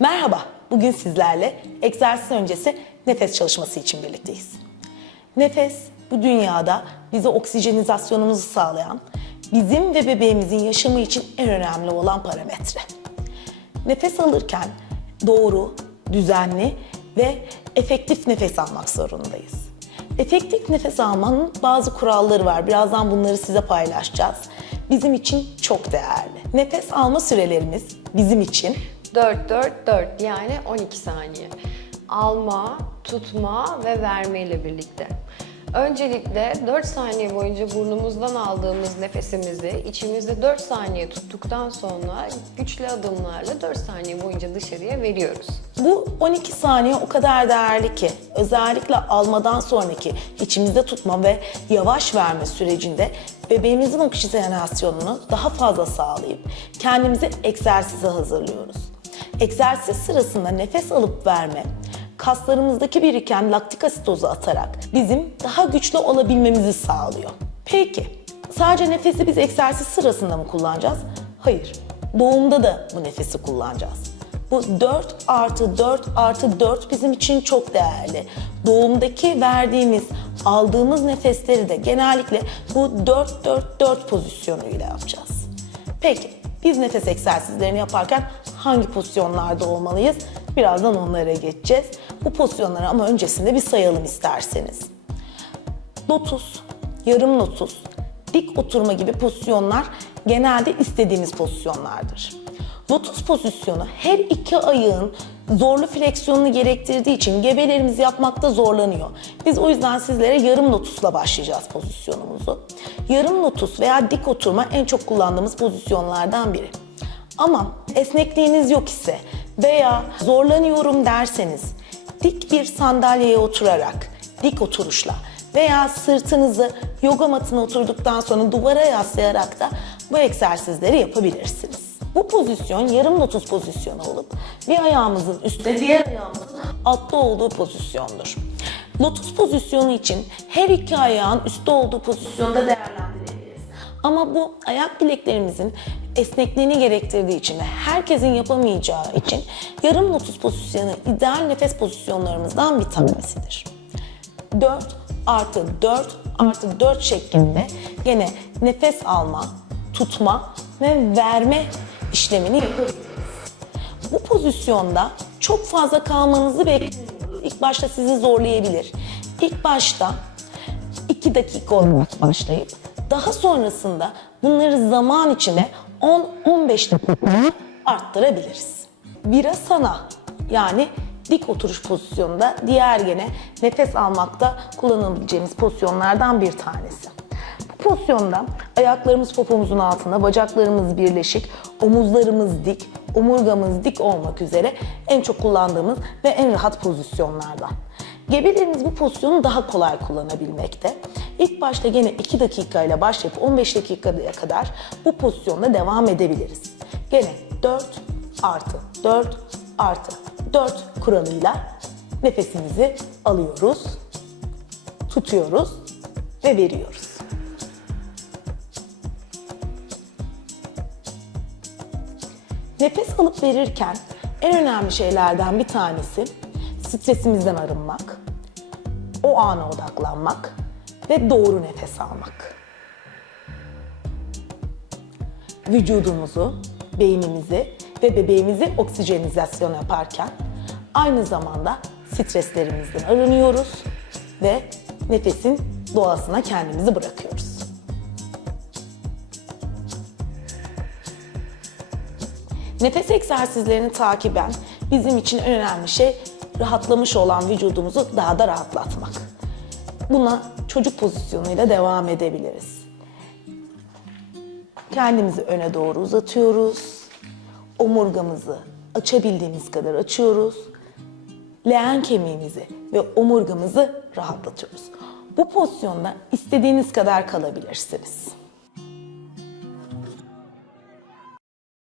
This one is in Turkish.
Merhaba, bugün sizlerle egzersiz öncesi nefes çalışması için birlikteyiz. Nefes bu dünyada bize oksijenizasyonumuzu sağlayan, bizim ve bebeğimizin yaşamı için en önemli olan parametre. Nefes alırken doğru, düzenli ve efektif nefes almak zorundayız. Efektif nefes almanın bazı kuralları var. Birazdan bunları size paylaşacağız. Bizim için çok değerli. Nefes alma sürelerimiz bizim için 4 4 4 yani 12 saniye. Alma, tutma ve verme ile birlikte. Öncelikle 4 saniye boyunca burnumuzdan aldığımız nefesimizi içimizde 4 saniye tuttuktan sonra güçlü adımlarla 4 saniye boyunca dışarıya veriyoruz. Bu 12 saniye o kadar değerli ki özellikle almadan sonraki içimizde tutma ve yavaş verme sürecinde bebeğimizin oksijenasyonunu daha fazla sağlayıp kendimizi egzersize hazırlıyoruz. Egzersiz sırasında nefes alıp verme, kaslarımızdaki biriken laktik asitozu atarak bizim daha güçlü olabilmemizi sağlıyor. Peki, sadece nefesi biz egzersiz sırasında mı kullanacağız? Hayır, doğumda da bu nefesi kullanacağız. Bu 4 artı 4 artı 4 bizim için çok değerli. Doğumdaki verdiğimiz, aldığımız nefesleri de genellikle bu 4-4-4 pozisyonuyla yapacağız. Peki biz nefes egzersizlerini yaparken hangi pozisyonlarda olmalıyız? Birazdan onlara geçeceğiz. Bu pozisyonları ama öncesinde bir sayalım isterseniz. Lotus, yarım lotus, dik oturma gibi pozisyonlar genelde istediğimiz pozisyonlardır. Lotus pozisyonu her iki ayağın zorlu fleksiyonunu gerektirdiği için gebelerimiz yapmakta zorlanıyor. Biz o yüzden sizlere yarım lotusla başlayacağız pozisyonumuzu. Yarım lotus veya dik oturma en çok kullandığımız pozisyonlardan biri. Ama esnekliğiniz yok ise veya zorlanıyorum derseniz dik bir sandalyeye oturarak, dik oturuşla veya sırtınızı yoga matına oturduktan sonra duvara yaslayarak da bu egzersizleri yapabilirsiniz. Bu pozisyon yarım lotus pozisyonu olup bir ayağımızın üstte diğer ayağımızın altta olduğu pozisyondur. Lotus pozisyonu için her iki ayağın üstte olduğu pozisyonda değerlendirebiliriz. Ama bu ayak bileklerimizin esnekliğini gerektirdiği için ve herkesin yapamayacağı için yarım lotus pozisyonu ideal nefes pozisyonlarımızdan bir tanesidir. 4 artı 4 artı 4 şeklinde gene nefes alma, tutma ve verme işlemini yapabiliriz. Bu pozisyonda çok fazla kalmanızı beklemiyoruz. İlk başta sizi zorlayabilir. İlk başta 2 dakika olarak başlayıp daha sonrasında bunları zaman içinde 10-15 dakika arttırabiliriz. Virasana yani dik oturuş pozisyonunda diğer gene nefes almakta kullanabileceğimiz pozisyonlardan bir tanesi. Pozisyonda ayaklarımız popomuzun altında, bacaklarımız birleşik, omuzlarımız dik, omurgamız dik olmak üzere en çok kullandığımız ve en rahat pozisyonlardan. Gebelerimiz bu pozisyonu daha kolay kullanabilmekte. İlk başta gene 2 dakika ile başlayıp 15 dakikaya kadar bu pozisyonda devam edebiliriz. Gene 4 artı 4 artı 4 kuralıyla nefesimizi alıyoruz, tutuyoruz ve veriyoruz. Nefes alıp verirken en önemli şeylerden bir tanesi stresimizden arınmak, o ana odaklanmak ve doğru nefes almak. Vücudumuzu, beynimizi ve bebeğimizi oksijenizasyon yaparken aynı zamanda streslerimizden arınıyoruz ve nefesin doğasına kendimizi bırakıyoruz. Nefes egzersizlerini takiben bizim için en önemli şey rahatlamış olan vücudumuzu daha da rahatlatmak. Buna çocuk pozisyonuyla devam edebiliriz. Kendimizi öne doğru uzatıyoruz. Omurgamızı açabildiğimiz kadar açıyoruz. Leğen kemiğimizi ve omurgamızı rahatlatıyoruz. Bu pozisyonda istediğiniz kadar kalabilirsiniz.